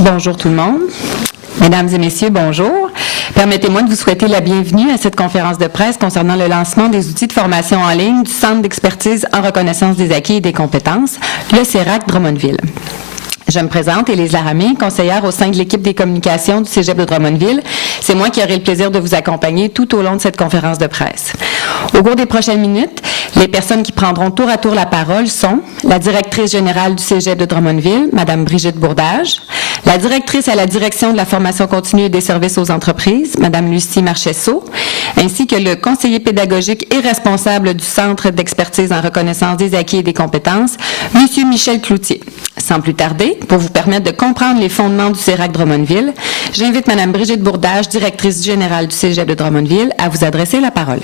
Bonjour tout le monde. Mesdames et messieurs, bonjour. Permettez-moi de vous souhaiter la bienvenue à cette conférence de presse concernant le lancement des outils de formation en ligne du Centre d'expertise en reconnaissance des acquis et des compétences, le CERAC Drummondville. Je me présente, Élise Laramé, conseillère au sein de l'équipe des communications du Cégep de Drummondville. C'est moi qui aurai le plaisir de vous accompagner tout au long de cette conférence de presse. Au cours des prochaines minutes, les personnes qui prendront tour à tour la parole sont la directrice générale du Cégep de Drummondville, Mme Brigitte Bourdage, la directrice à la direction de la formation continue et des services aux entreprises, Mme Lucie Marchessault, ainsi que le conseiller pédagogique et responsable du Centre d'expertise en reconnaissance des acquis et des compétences, M. Michel Cloutier. Sans plus tarder, pour vous permettre de comprendre les fondements du CERAC Drummondville, j'invite Mme Brigitte Bourdage, directrice générale du Cégep de Drummondville, à vous adresser la parole.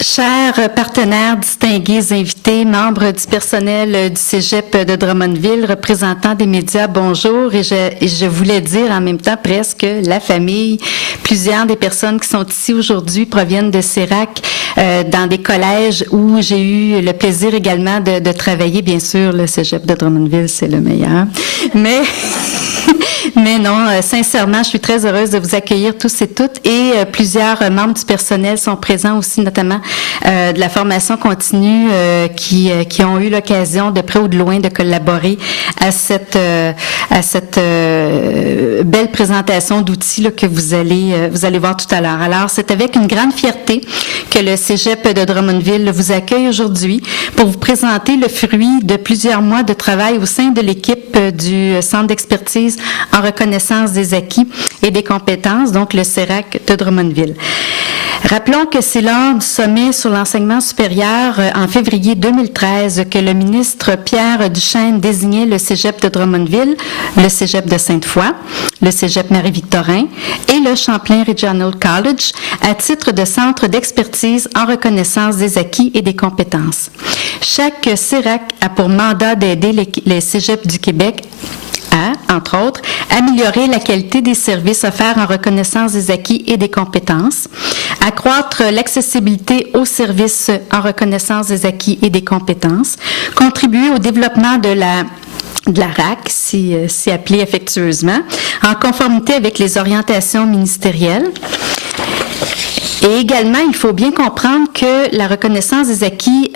Chers partenaires, distingués invités, membres du personnel du Cégep de Drummondville, représentants des médias, bonjour. Et je voulais dire en même temps presque la famille. Plusieurs des personnes qui sont ici aujourd'hui proviennent de CERAC, dans des collèges où j'ai eu le plaisir également de travailler. Bien sûr, le Cégep de Drummondville, c'est le meilleur. Mais non, sincèrement, je suis très heureuse de vous accueillir tous et toutes. Et plusieurs membres du personnel sont présents aussi, notamment de la formation continue qui ont eu l'occasion de près ou de loin de collaborer à cette belle présentation d'outils là, que vous allez voir tout à l'heure. Alors, c'est avec une grande fierté que le Cégep de Drummondville vous accueille aujourd'hui pour vous présenter le fruit de plusieurs mois de travail au sein de l'équipe du Centre d'expertise en reconnaissance des acquis et des compétences, donc le CERAC de Drummondville. Rappelons que c'est lors du sommet sur l'enseignement supérieur en février 2013 que le ministre Pierre Duchesne désignait le Cégep de Drummondville, le Cégep de Sainte-Foy, le Cégep Marie-Victorin et le Champlain Regional College à titre de centre d'expertise en reconnaissance des acquis et des compétences. Chaque CERAC a pour mandat d'aider les cégeps du Québec à, entre autres, améliorer la qualité des services offerts en reconnaissance des acquis et des compétences, accroître l'accessibilité aux services en reconnaissance des acquis et des compétences, contribuer au développement de la RAC, si appelée affectueusement, en conformité avec les orientations ministérielles. Et également, il faut bien comprendre que la reconnaissance des acquis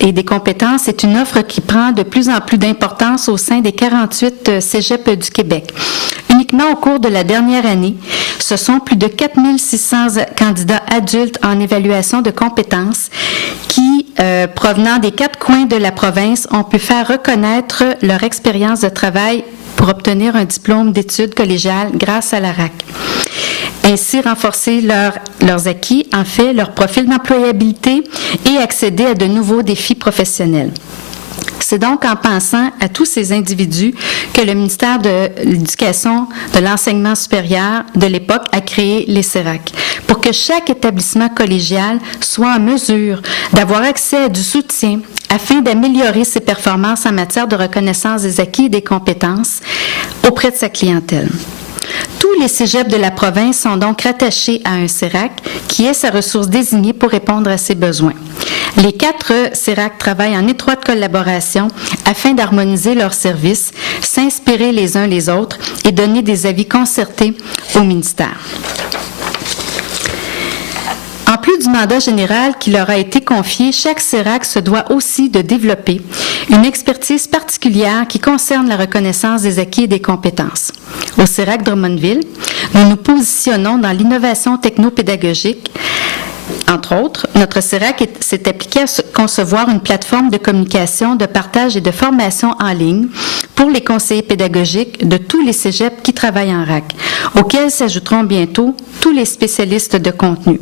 et des compétences est une offre qui prend de plus en plus d'importance au sein des 48 cégeps du Québec. Uniquement au cours de la dernière année, ce sont plus de 4600 candidats adultes en évaluation de compétences qui, provenant des 4 coins de la province, ont pu faire reconnaître leur expérience de travail pour obtenir un diplôme d'études collégiales grâce à la RAC. Ainsi, renforcer leurs acquis, en fait, leur profil d'employabilité et accéder à de nouveaux défis professionnels. C'est donc en pensant à tous ces individus que le ministère de l'Éducation, de l'Enseignement supérieur de l'époque a créé les CERAC, pour que chaque établissement collégial soit en mesure d'avoir accès à du soutien afin d'améliorer ses performances en matière de reconnaissance des acquis et des compétences auprès de sa clientèle. Tous les cégeps de la province sont donc rattachés à un CERAC qui est sa ressource désignée pour répondre à ses besoins. Les 4 CERAC travaillent en étroite collaboration afin d'harmoniser leurs services, s'inspirer les uns les autres et donner des avis concertés au ministère. En plus du mandat général qui leur a été confié, chaque CERAC se doit aussi de développer une expertise particulière qui concerne la reconnaissance des acquis et des compétences. Au CERAC Drummondville, nous nous positionnons dans l'innovation technopédagogique. Entre autres, notre CERAC s'est appliqué à concevoir une plateforme de communication, de partage et de formation en ligne pour les conseillers pédagogiques de tous les cégeps qui travaillent en RAC, auxquels s'ajouteront bientôt tous les spécialistes de contenu.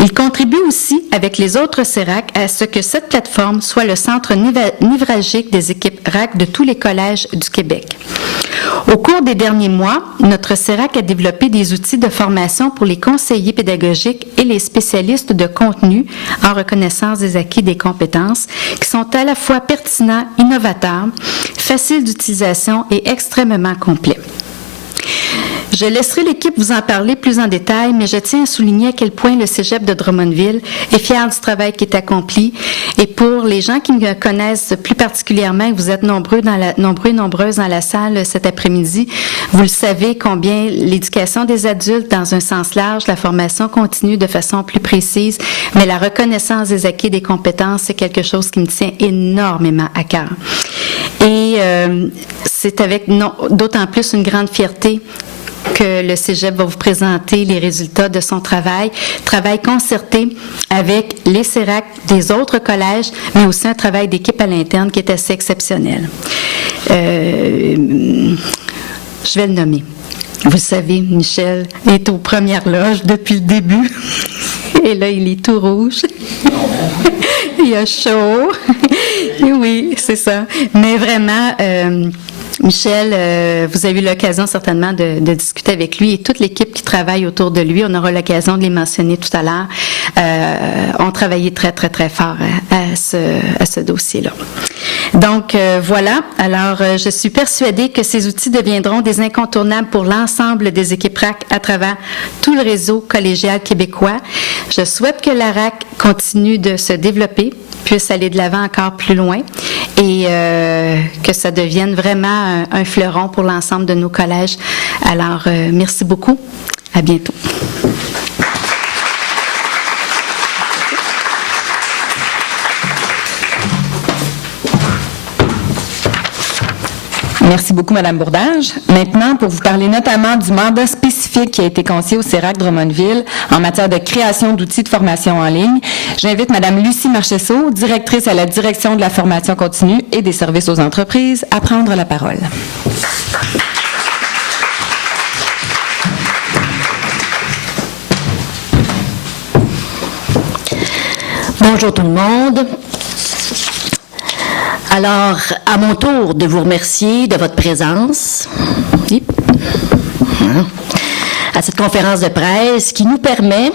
Il contribue aussi, avec les autres CERAC, à ce que cette plateforme soit le centre névralgique des équipes RAC de tous les collèges du Québec. Au cours des derniers mois, notre CERAC a développé des outils de formation pour les conseillers pédagogiques et les spécialistes de contenu en reconnaissance des acquis des compétences qui sont à la fois pertinents, innovateurs, faciles d'utilisation et extrêmement complets. Je laisserai l'équipe vous en parler plus en détail, mais je tiens à souligner à quel point le Cégep de Drummondville est fier du travail qui est accompli. Et pour les gens qui me connaissent plus particulièrement, vous êtes nombreux et nombreuses dans la salle cet après-midi, vous le savez combien l'éducation des adultes dans un sens large, la formation continue de façon plus précise, mais la reconnaissance des acquis et des compétences, c'est quelque chose qui me tient énormément à cœur. Et c'est avec d'autant plus une grande fierté que le Cégep va vous présenter les résultats de son travail concerté avec les CERAC des autres collèges, mais aussi un travail d'équipe à l'interne qui est assez exceptionnel. Je vais le nommer. Vous savez, Michel est aux premières loges depuis le début. Et là, il est tout rouge. Il a chaud. Oui, c'est ça. Mais vraiment, Michel, vous avez eu l'occasion certainement de discuter avec lui et toute l'équipe qui travaille autour de lui. On aura l'occasion de les mentionner tout à l'heure. On travaillé très, très, très fort à ce dossier-là. Donc, voilà. Alors, je suis persuadée que ces outils deviendront des incontournables pour l'ensemble des équipes RAC à travers tout le réseau collégial québécois. Je souhaite que la RAC continue de se développer, puisse aller de l'avant encore plus loin et que ça devienne vraiment un fleuron pour l'ensemble de nos collèges. Alors, merci beaucoup. À bientôt. Merci beaucoup, Mme Bourdage. Maintenant, pour vous parler notamment du mandat spécifique qui a été confié au CERAC Drummondville en matière de création d'outils de formation en ligne, j'invite Mme Lucie Marchessault, directrice à la Direction de la formation continue et des services aux entreprises, à prendre la parole. Bonjour tout le monde. Alors, à mon tour de vous remercier de votre présence à cette conférence de presse qui nous permet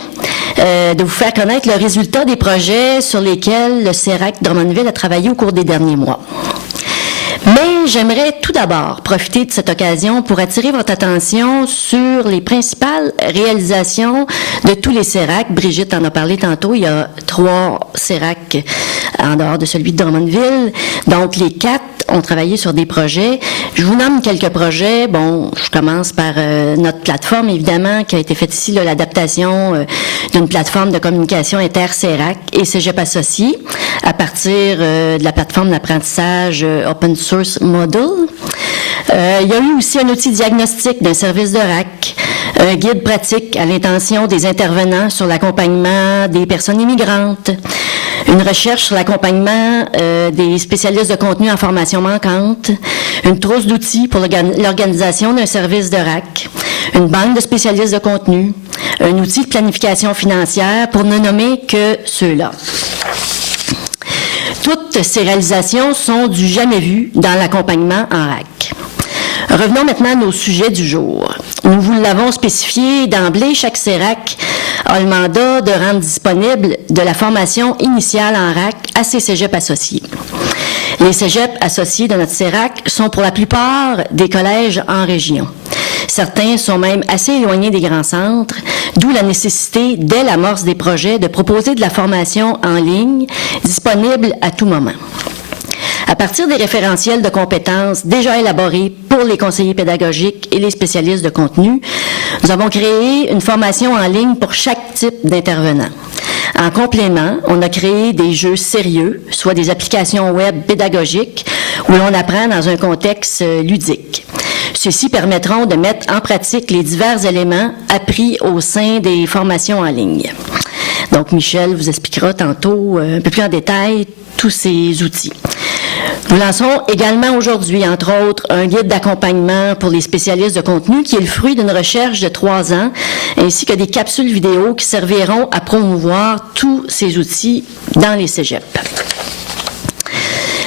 de vous faire connaître le résultat des projets sur lesquels le CERAC Drummondville a travaillé au cours des derniers mois. Mais j'aimerais tout d'abord profiter de cette occasion pour attirer votre attention sur les principales réalisations de tous les CERAC. Brigitte en a parlé tantôt, il y a 3 CERAC en dehors de celui de Drummondville. Donc, les 4 ont travaillé sur des projets. Je vous nomme quelques projets. Bon, je commence par notre plateforme, évidemment, qui a été faite ici, l'adaptation d'une plateforme de communication inter-CERAC et Cégep associé à partir de la plateforme d'apprentissage Open Source Model. Il y a eu aussi un outil diagnostic d'un service de RAC, un guide pratique à l'intention des intervenants sur l'accompagnement des personnes immigrantes, une recherche sur l'accompagnement des spécialistes de contenu en formation manquante, une trousse d'outils pour l'organisation d'un service de RAC, une banque de spécialistes de contenu, un outil de planification financière, pour ne nommer que ceux-là. Toutes ces réalisations sont du jamais vu dans l'accompagnement en RAC. Revenons maintenant à nos sujets du jour. Nous vous l'avons spécifié d'emblée, chaque CERAC a le mandat de rendre disponible de la formation initiale en RAC à ses cégeps associés. Les cégeps associés de notre CERAC sont pour la plupart des collèges en région. Certains sont même assez éloignés des grands centres, d'où la nécessité, dès l'amorce des projets, de proposer de la formation en ligne disponible à tout moment. À partir des référentiels de compétences déjà élaborés pour les conseillers pédagogiques et les spécialistes de contenu, nous avons créé une formation en ligne pour chaque type d'intervenant. En complément, on a créé des jeux sérieux, soit des applications web pédagogiques où l'on apprend dans un contexte ludique. Ceux-ci permettront de mettre en pratique les divers éléments appris au sein des formations en ligne. Donc, Michel vous expliquera tantôt un peu plus en détail tous ces outils. Nous lançons également aujourd'hui, entre autres, un guide d'accompagnement pour les spécialistes de contenu qui est le fruit d'une recherche de 3 ans, ainsi que des capsules vidéo qui serviront à promouvoir tous ces outils dans les cégeps.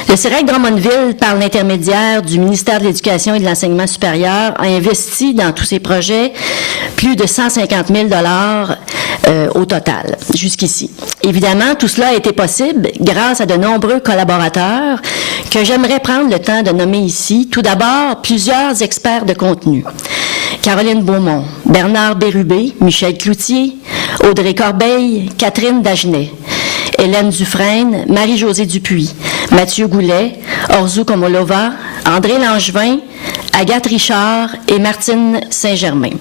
Le CERAC Drummondville, par l'intermédiaire du ministère de l'Éducation et de l'Enseignement supérieur, a investi dans tous ces projets plus de 150 000 $ au total, jusqu'ici. Évidemment, tout cela a été possible grâce à de nombreux collaborateurs que j'aimerais prendre le temps de nommer ici. Tout d'abord, plusieurs experts de contenu. Caroline Beaumont, Bernard Bérubé, Michel Cloutier, Audrey Corbeil, Catherine Dagenet, Hélène Dufresne, Marie-Josée Dupuis, Mathieu Goulet, Orzu Komolova, André Langevin, Agathe Richard et Martine Saint-Germain.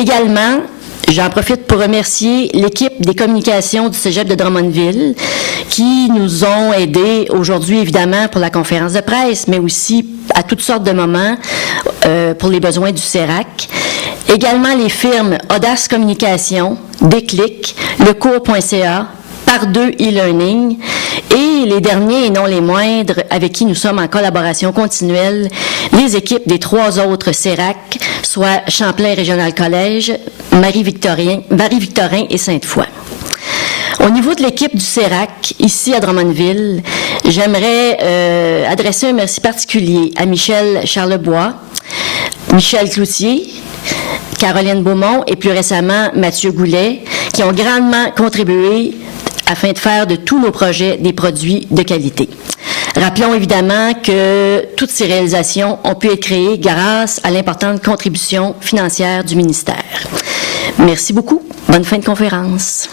Également, j'en profite pour remercier l'équipe des communications du Cégep de Drummondville qui nous ont aidés aujourd'hui, évidemment, pour la conférence de presse, mais aussi à toutes sortes de moments pour les besoins du CERAC. Également les firmes Audace Communication, Déclic, lecours.ca, Par2 e-learning et les derniers et non les moindres avec qui nous sommes en collaboration continuelle, les équipes des 3 autres CERAC, soit Champlain Régional Collège, Marie-Victorin et Sainte-Foy. Au niveau de l'équipe du CERAC, ici à Drummondville, j'aimerais adresser un merci particulier à Michel Charlebois, Michel Cloutier, Caroline Beaumont et plus récemment Mathieu Goulet, qui ont grandement contribué afin de faire de tous nos projets des produits de qualité. Rappelons évidemment que toutes ces réalisations ont pu être créées grâce à l'importante contribution financière du ministère. Merci beaucoup. Bonne fin de conférence.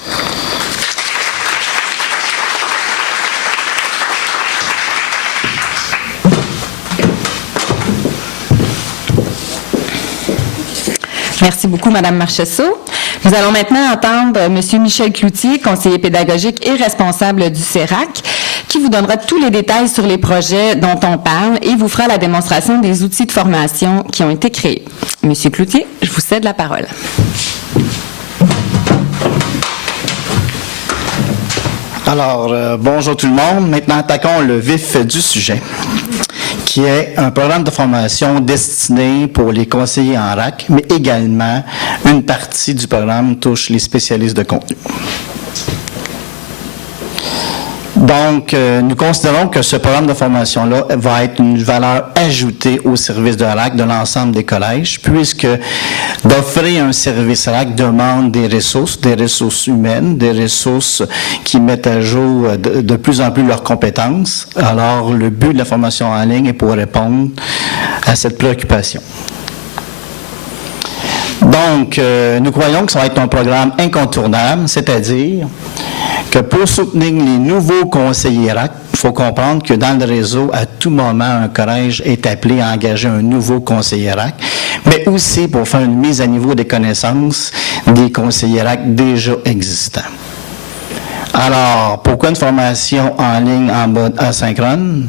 Merci beaucoup, Mme Marchessault. Nous allons maintenant entendre M. Michel Cloutier, conseiller pédagogique et responsable du CERAC, qui vous donnera tous les détails sur les projets dont on parle et vous fera la démonstration des outils de formation qui ont été créés. M. Cloutier, je vous cède la parole. Alors, bonjour tout le monde. Maintenant, attaquons le vif du sujet, qui est un programme de formation destiné pour les conseillers en RAC, mais également une partie du programme touche les spécialistes de contenu. Donc, nous considérons que ce programme de formation-là va être une valeur ajoutée au service de RAC de l'ensemble des collèges, puisque d'offrir un service RAC demande des ressources humaines, des ressources qui mettent à jour de plus en plus leurs compétences. Alors, le but de la formation en ligne est pour répondre à cette préoccupation. Donc, nous croyons que ça va être un programme incontournable, c'est-à-dire que pour soutenir les nouveaux conseillers RAC, il faut comprendre que dans le réseau, à tout moment, un collège est appelé à engager un nouveau conseiller RAC, mais aussi pour faire une mise à niveau des connaissances des conseillers RAC déjà existants. Alors, pourquoi une formation en ligne en mode asynchrone?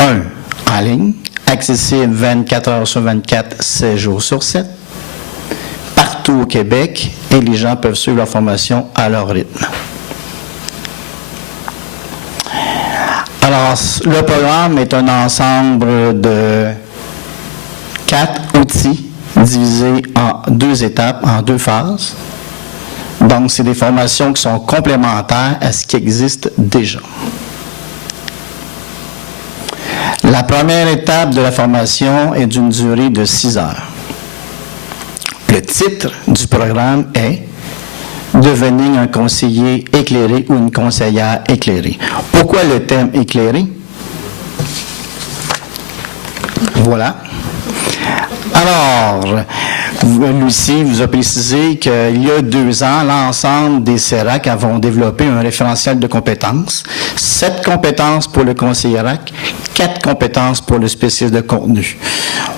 1. En ligne, accessible 24 heures sur 24, 7 jours sur 7, partout au Québec, et les gens peuvent suivre leur formation à leur rythme. Alors, le programme est un ensemble de 4 outils divisés en 2 étapes, en 2 phases. Donc, c'est des formations qui sont complémentaires à ce qui existe déjà. La première étape de la formation est d'une durée de 6 heures. Le titre du programme est « Devenir un conseiller éclairé ou une conseillère éclairée ». Pourquoi le thème éclairé? Voilà. Alors, Lucie vous a précisé qu'il y a 2 ans, l'ensemble des CERAC avons développé un référentiel de compétences. 7 compétences pour le conseiller RAC, 4 compétences pour le spécialiste de contenu.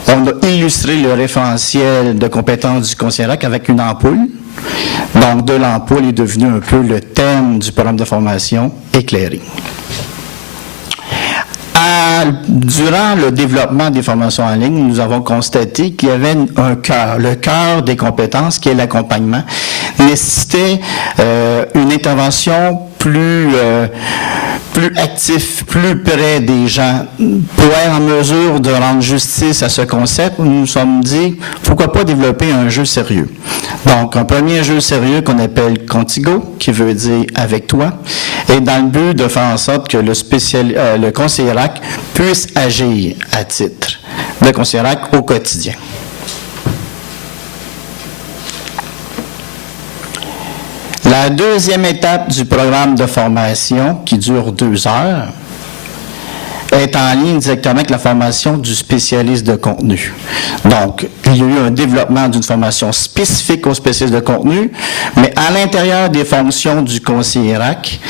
On a illustré le référentiel de compétences du conseiller RAC avec une ampoule. Donc, de l'ampoule est devenu un peu le thème du programme de formation éclairé. Durant le développement des formations en ligne, nous avons constaté qu'il y avait un cœur. Le cœur des compétences, qui est l'accompagnement, nécessitait une intervention plus actif, plus près des gens. Pour être en mesure de rendre justice à ce concept, nous nous sommes dit, pourquoi pas développer un jeu sérieux. Donc, un premier jeu sérieux qu'on appelle Contigo, qui veut dire « avec toi », et dans le but de faire en sorte que le conseiller RAC puisse agir à titre de conseiller RAC au quotidien. La deuxième étape du programme de formation, qui dure 2 heures, est est en ligne directement avec la formation du spécialiste de contenu. Donc, il y a eu un développement d'une formation spécifique aux spécialistes de contenu, mais à l'intérieur des fonctions du conseiller RAC,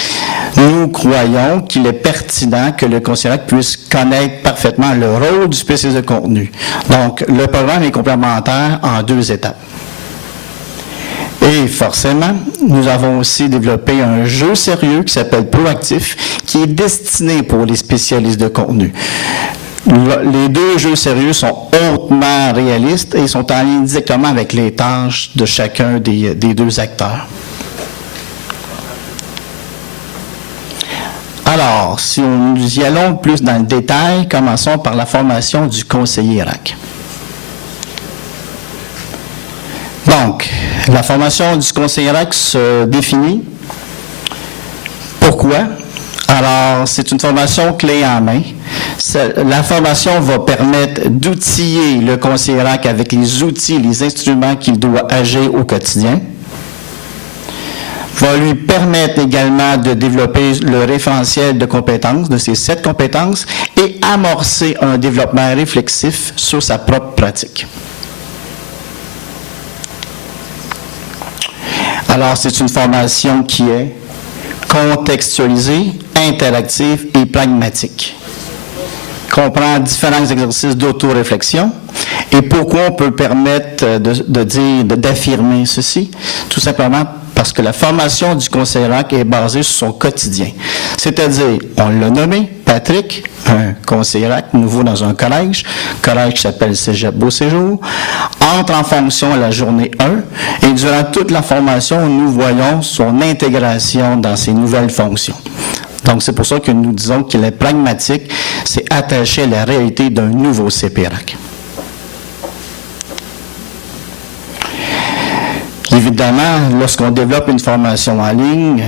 nous croyons qu'il est pertinent que le conseiller RAC puisse connaître parfaitement le rôle du spécialiste de contenu. Donc, le programme est complémentaire en 2 étapes. Et forcément, nous avons aussi développé un jeu sérieux qui s'appelle Proactif, qui est destiné pour les spécialistes de contenu. Les 2 jeux sérieux sont hautement réalistes et sont en ligne directement avec les tâches de chacun des 2 acteurs. Alors, si nous y allons plus dans le détail, commençons par la formation du conseiller RAC. Donc, la formation du conseiller RAC se définit. Pourquoi? Alors, c'est une formation clé en main. La formation va permettre d'outiller le conseiller RAC avec les outils, les instruments qu'il doit agir au quotidien. Va lui permettre également de développer le référentiel de compétences, de ces 7 compétences, et amorcer un développement réflexif sur sa propre pratique. Alors, c'est une formation qui est contextualisée, interactive et pragmatique. Comprend différents exercices d'autoréflexion. Et pourquoi on peut permettre d'affirmer ceci? Tout simplement parce que la formation du conseiller RAC est basée sur son quotidien. C'est-à-dire, on l'a nommé, Patrick, un conseiller RAC nouveau dans un collège qui s'appelle Cégep Beau Séjour, entre en fonction à la journée 1 et durant toute la formation, nous voyons son intégration dans ses nouvelles fonctions. Donc, c'est pour ça que nous disons qu'il est pragmatique, c'est attaché à la réalité d'un nouveau CPRAC. Évidemment, lorsqu'on développe une formation en ligne,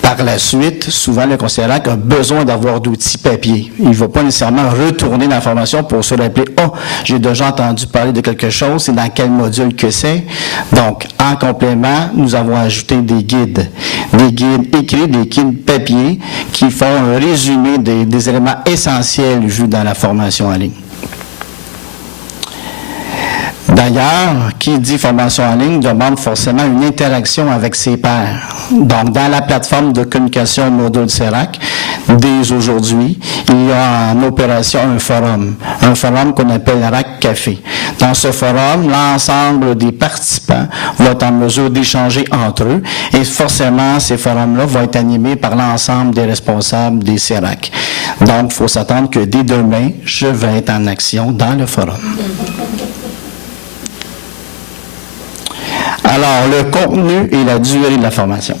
par la suite, souvent le conseiller RAC a besoin d'avoir d'outils papier. Il ne va pas nécessairement retourner dans la formation pour se rappeler « Oh, j'ai déjà entendu parler de quelque chose, c'est dans quel module que c'est? » Donc, en complément, nous avons ajouté des guides écrits, des guides papier qui font un résumé des éléments essentiels vus dans la formation en ligne. D'ailleurs, qui dit formation en ligne demande forcément une interaction avec ses pairs. Donc, dans la plateforme de communication module CERAC, dès aujourd'hui, il y a en opération un forum qu'on appelle RAC Café. Dans ce forum, l'ensemble des participants vont être en mesure d'échanger entre eux et forcément, ces forums-là vont être animés par l'ensemble des responsables des CERAC. Donc, il faut s'attendre que dès demain, je vais être en action dans le forum. Alors, le contenu et la durée de la formation.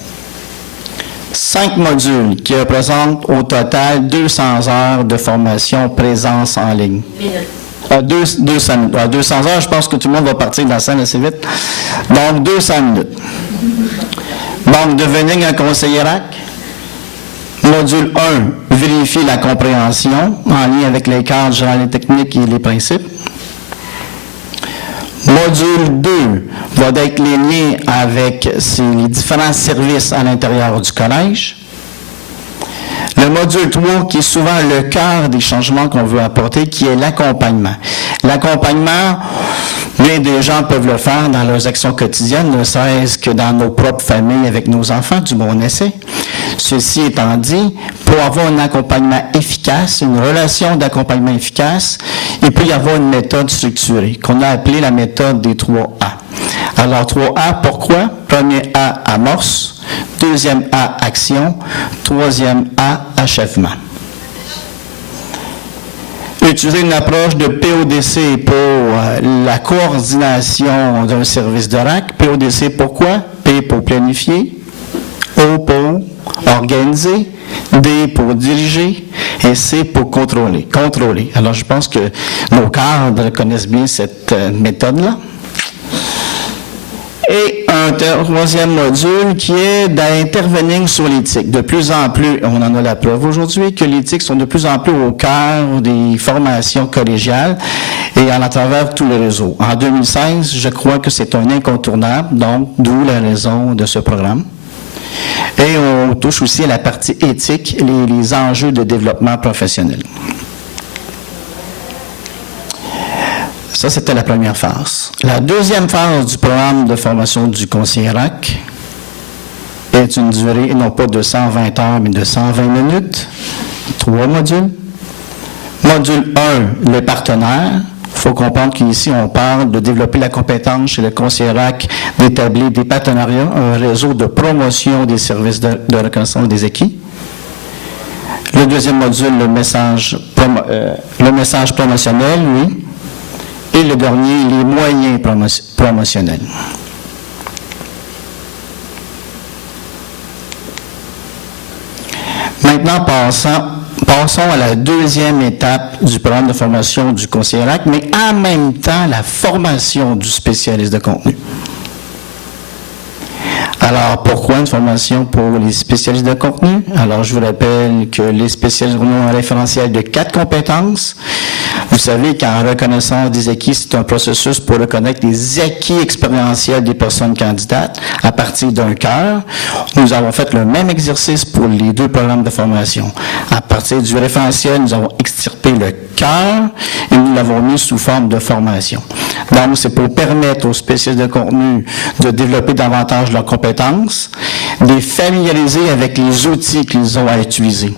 5 modules qui représentent au total 200 heures de formation présence en ligne. 200 minutes. 200 heures, je pense que tout le monde va partir de la scène assez vite. Donc, 200 minutes. Donc, devenir un conseiller RAC. Module 1, vérifier la compréhension en lien avec les cadres généraux et techniques et les principes. Module 2 va être les liens avec les différents services à l'intérieur du collège. Le module 3, qui est souvent le cœur des changements qu'on veut apporter, qui est l'accompagnement. L'accompagnement, bien des gens peuvent le faire dans leurs actions quotidiennes, ne serait-ce que dans nos propres familles avec nos enfants, du bon essai. Ceci étant dit, pour avoir un accompagnement efficace, une relation d'accompagnement efficace, il peut y avoir une méthode structurée, qu'on a appelée la méthode des 3A. Alors, 3A, pourquoi? Premier A, amorce. Deuxième A, action. Troisième A, achèvement. Utiliser une approche de PODC pour la coordination d'un service de RAC. PODC, pourquoi? P pour planifier. O pour organiser. D pour diriger. Et C pour contrôler. Alors, je pense que nos cadres connaissent bien cette méthode-là. Et un troisième module qui est d'intervenir sur l'éthique. De plus en plus, on en a la preuve aujourd'hui, que l'éthique sont de plus en plus au cœur des formations collégiales et à travers tout le réseau. En 2016, je crois que c'est un incontournable, donc d'où la raison de ce programme. Et on touche aussi à la partie éthique, les enjeux de développement professionnel. Ça, c'était la première phase. La deuxième phase du programme de formation du conseiller RAC est une durée, non pas de 120 heures, mais de 120 minutes. 3 modules. Module 1, les partenaires. Il faut comprendre qu'ici, on parle de développer la compétence chez le conseiller RAC d'établir des partenariats, un réseau de promotion des services de reconnaissance des acquis. Le deuxième module, le message promotionnel, oui. Et le dernier, les moyens promotionnels. Maintenant, passons à la deuxième étape du programme de formation du conseiller RAC, mais en même temps, la formation du spécialiste de contenu. Alors, pourquoi une formation pour les spécialistes de contenu? Alors, je vous rappelle que les spécialistes ont un référentiel de 4 compétences. Vous savez qu'en reconnaissance des acquis, c'est un processus pour reconnaître les acquis expérientiels des personnes candidates à partir d'un cœur. Nous avons fait le même exercice pour les 2 programmes de formation. À partir du référentiel, nous avons extirpé le cœur et nous l'avons mis sous forme de formation. Donc, c'est pour permettre aux spécialistes de contenu de développer davantage leurs compétences, de les familiariser avec les outils qu'ils ont à utiliser.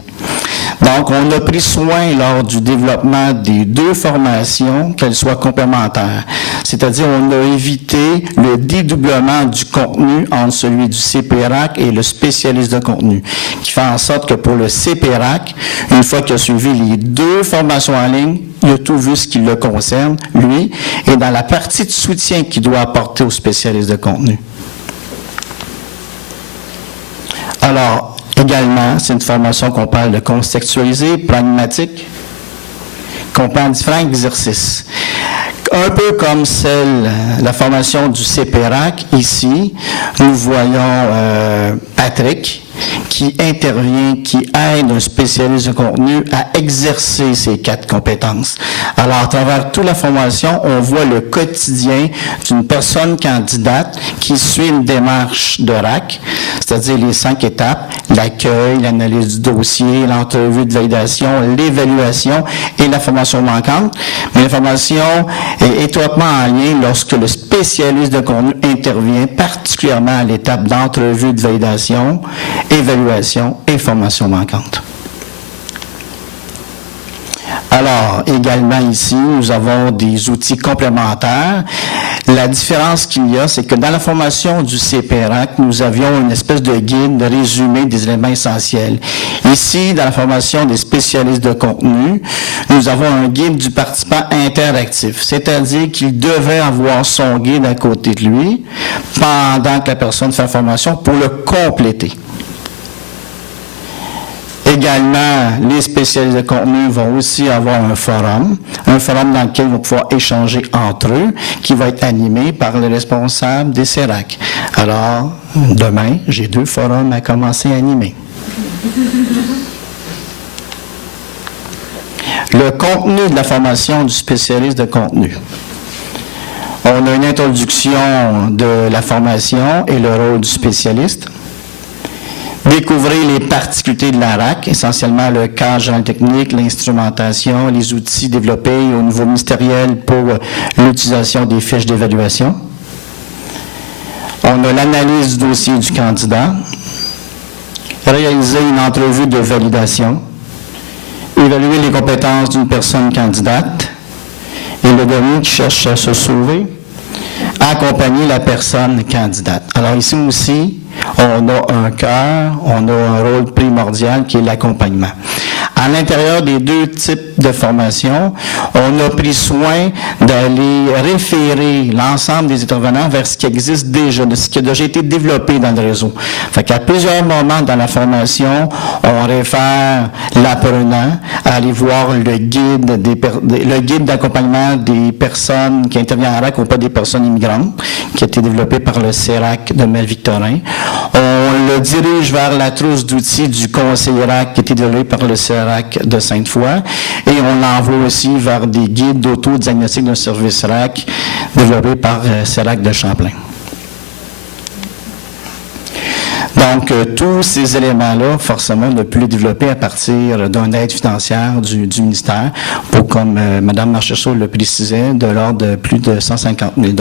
Donc, on a pris soin lors du développement des 2 formations qu'elles soient complémentaires. C'est-à-dire, on a évité le dédoublement du contenu entre celui du CPRAC et le spécialiste de contenu, qui fait en sorte que pour le CPRAC, une fois qu'il a suivi les 2 formations en ligne, il a tout vu ce qui le concerne, lui, et dans la partie de soutien qu'il doit apporter au spécialiste de contenu. Alors, également, c'est une formation qu'on parle de contextualisée, pragmatique, qu'on parle de différents exercices. Un peu comme la formation du CPRAC, ici, nous voyons Patrick, qui intervient, qui aide un spécialiste de contenu à exercer ces 4 compétences. Alors, à travers toute la formation, on voit le quotidien d'une personne candidate qui suit une démarche de RAC, c'est-à-dire les 5 étapes, l'accueil, l'analyse du dossier, l'entrevue de validation, l'évaluation et la formation manquante. Mais la formation est étroitement en lien lorsque le spécialiste de contenu intervient, particulièrement à l'étape d'entrevue de validation, évaluation et formation manquante. Alors, également ici, nous avons des outils complémentaires. La différence qu'il y a, c'est que dans la formation du CPRAC, nous avions une espèce de guide de résumé des éléments essentiels. Ici, dans la formation des spécialistes de contenu, nous avons un guide du participant interactif, c'est-à-dire qu'il devrait avoir son guide à côté de lui pendant que la personne fait la formation pour le compléter. Également, les spécialistes de contenu vont aussi avoir un forum dans lequel ils vont pouvoir échanger entre eux, qui va être animé par le responsable des CERAC. Alors, demain, j'ai 2 forums à commencer à animer. Le contenu de la formation du spécialiste de contenu. On a une introduction de la formation et le rôle du spécialiste. Découvrir les particularités de la RAC, essentiellement le cadre général technique, l'instrumentation, les outils développés au niveau ministériel pour l'utilisation des fiches d'évaluation. On a l'analyse du dossier du candidat, réaliser une entrevue de validation, évaluer les compétences d'une personne candidate, et le dernier qui cherche à se sauver, accompagner la personne candidate. Alors ici aussi, on a un cœur, on a un rôle primordial qui est l'accompagnement. À l'intérieur des 2 types de formation, on a pris soin d'aller référer l'ensemble des intervenants vers ce qui existe déjà, de ce qui a déjà été développé dans le réseau. Fait qu'à plusieurs moments dans la formation, on réfère l'apprenant à aller voir le guide d'accompagnement des personnes qui interviennent en RAC ou pas des personnes immigrantes, qui a été développé par le CERAC de Mel-Victorin. On le dirige vers la trousse d'outils du conseiller RAC qui a été développé par le CERAC de Sainte-Foy et on l'envoie aussi vers des guides d'auto-diagnostic d'un service RAC développé par CERAC de Champlain. Donc, tous ces éléments-là, forcément, on a pu les développer à partir d'une aide financière du ministère pour, comme Mme Marchessault le précisait, de l'ordre de plus de 150 000 $.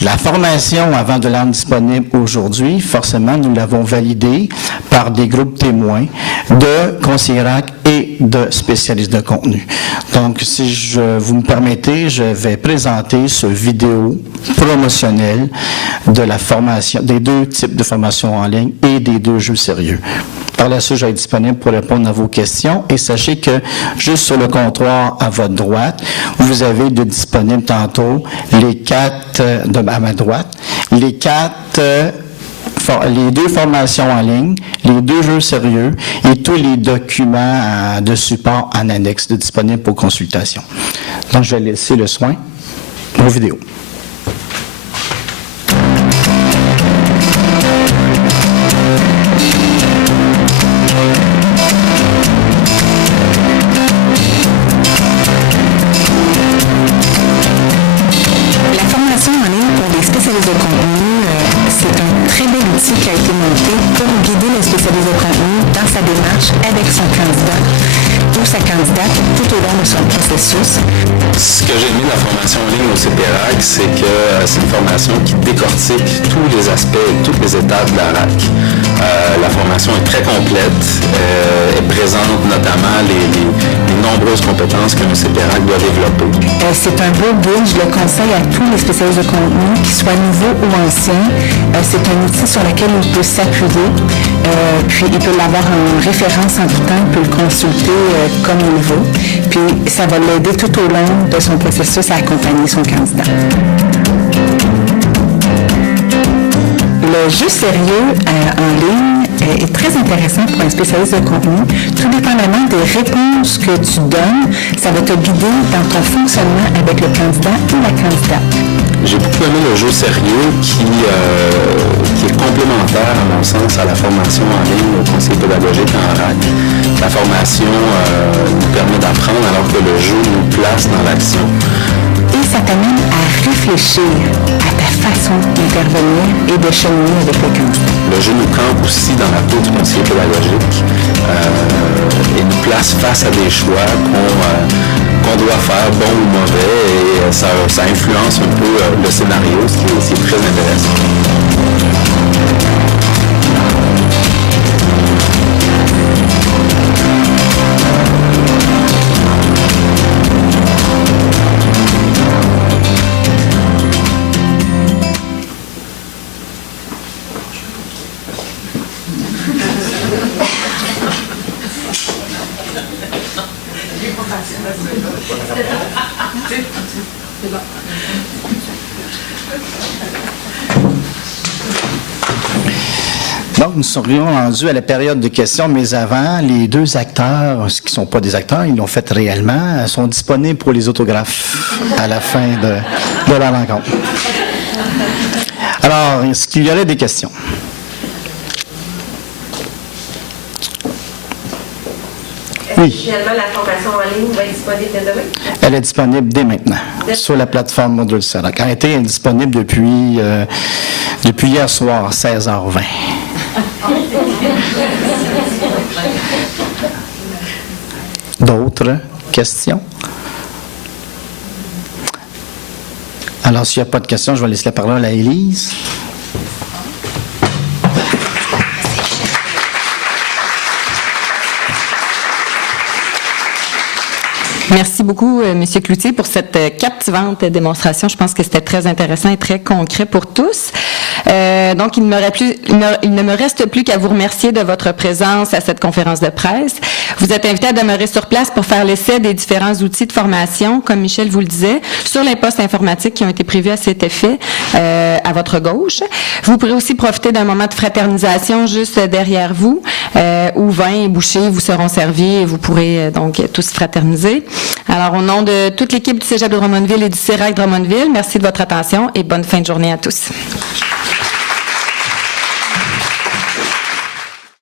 La formation, avant de l'être disponible aujourd'hui, forcément, nous l'avons validée par des groupes témoins de conseillers RAC et de spécialistes de contenu. Donc, si vous me permettez, je vais présenter ce vidéo promotionnel de la formation, des deux types de formation en ligne et des deux jeux sérieux. Par la suite, je vais être disponible pour répondre à vos questions. Et sachez que juste sur le comptoir à votre droite, vous avez de disponibles tantôt les 4 à ma droite, les 2 formations en ligne, les 2 jeux sérieux et tous les documents de support en annexe disponibles pour consultation. Donc, je vais laisser le soin aux vidéos. Qui a été monté pour guider le spécialiste de contenu dans sa démarche avec son candidat ou sa candidate tout au long de son processus. Ce que j'ai aimé de la formation en ligne au CPRAC, c'est que c'est une formation qui décortique tous les aspects et toutes les étapes de la RAC. La formation est très complète et présente notamment les nombreuses compétences que le CPRAC doit développer. C'est un beau guide, je le conseille à tous les spécialistes de contenu, qu'ils soient nouveaux ou anciens. C'est un outil sur lequel il peut s'appuyer, puis il peut l'avoir en référence en tout temps, il peut le consulter comme il veut, puis ça va l'aider tout au long de son processus à accompagner son candidat. Le jeu sérieux en ligne est très intéressant pour un spécialiste de contenu. Tout dépendamment des réponses que tu donnes, ça va te guider dans ton fonctionnement avec le candidat ou la candidate. J'ai beaucoup aimé le jeu sérieux qui est complémentaire, à mon sens, à la formation en ligne au conseil pédagogique en RAC. La formation nous permet d'apprendre alors que le jeu nous place dans l'action. Et ça t'amène à réfléchir à ta façon d'intervenir et de cheminer avec le candidat. Le jeu nous campe aussi dans la peau du conseiller pédagogique et nous place face à des choix qu'on doit faire, bon ou mauvais, et ça influence un peu le scénario, ce qui est aussi très intéressant. Donc, nous serions rendus à la période de questions, mais avant, les 2 acteurs, ce qui ne sont pas des acteurs, ils l'ont fait réellement, sont disponibles pour les autographes à la fin de la rencontre. Alors, est-ce qu'il y aurait des questions? Oui. Finalement, la formation en ligne va être disponible dès demain? Elle est disponible dès maintenant sur la plateforme Module CERAC. Elle est disponible depuis hier soir, 16h20. D'autres questions? Alors, s'il n'y a pas de questions, je vais laisser la parole à Élise. Merci beaucoup, M. Cloutier, pour cette captivante démonstration. Je pense que c'était très intéressant et très concret pour tous. Donc, il ne me reste plus qu'à vous remercier de votre présence à cette conférence de presse. Vous êtes invité à demeurer sur place pour faire l'essai des différents outils de formation, comme Michel vous le disait, sur les postes informatiques qui ont été prévus à cet effet à votre gauche. Vous pourrez aussi profiter d'un moment de fraternisation juste derrière vous, où vin et bouchées vous seront servis et vous pourrez donc tous fraterniser. Alors, au nom de toute l'équipe du Cégep de Drummondville et du CERAC Drummondville, merci de votre attention et bonne fin de journée à tous.